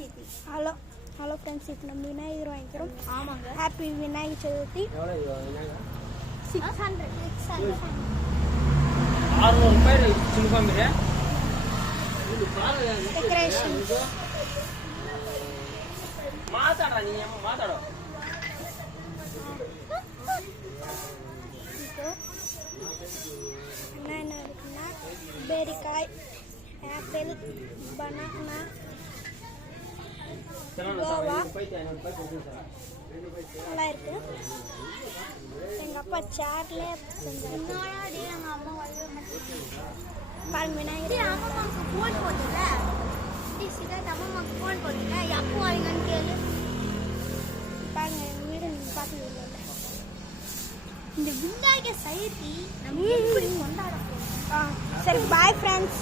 Chaturthi. Hello hello friends, இப்போ நம்ம விநாயகர் வாங்கிக்கிறோம். ஆமாங்க. ஹாப்பி விநாயகர் சதுர்த்தி. 600 டெக்கரேஷன். என்ன இருக்குன்னா பேரிக்காய், ஆப்பிள், பனானா, கோவா நல்லா இருக்கு. எங்கள் அப்பா சேர்ல செஞ்சாங்க. எங்கள் அம்மா வந்து பாருங்க விநாயகர். அம்மாவுக்கு ஃபோன் போட்டுல அம்மாவுக்கு ஃபோன் போட்டுல எப்போ வாங்கன்னு கேளு. பாருங்க எங்கள் வீடு நீங்கள் பார்த்துருக்கீங்க. இந்த விநாயகர் சதுர்த்தி நம்ம எப்படி கொண்டாட போகிறோம்? சரி, பாய் ஃப்ரெண்ட்ஸ்.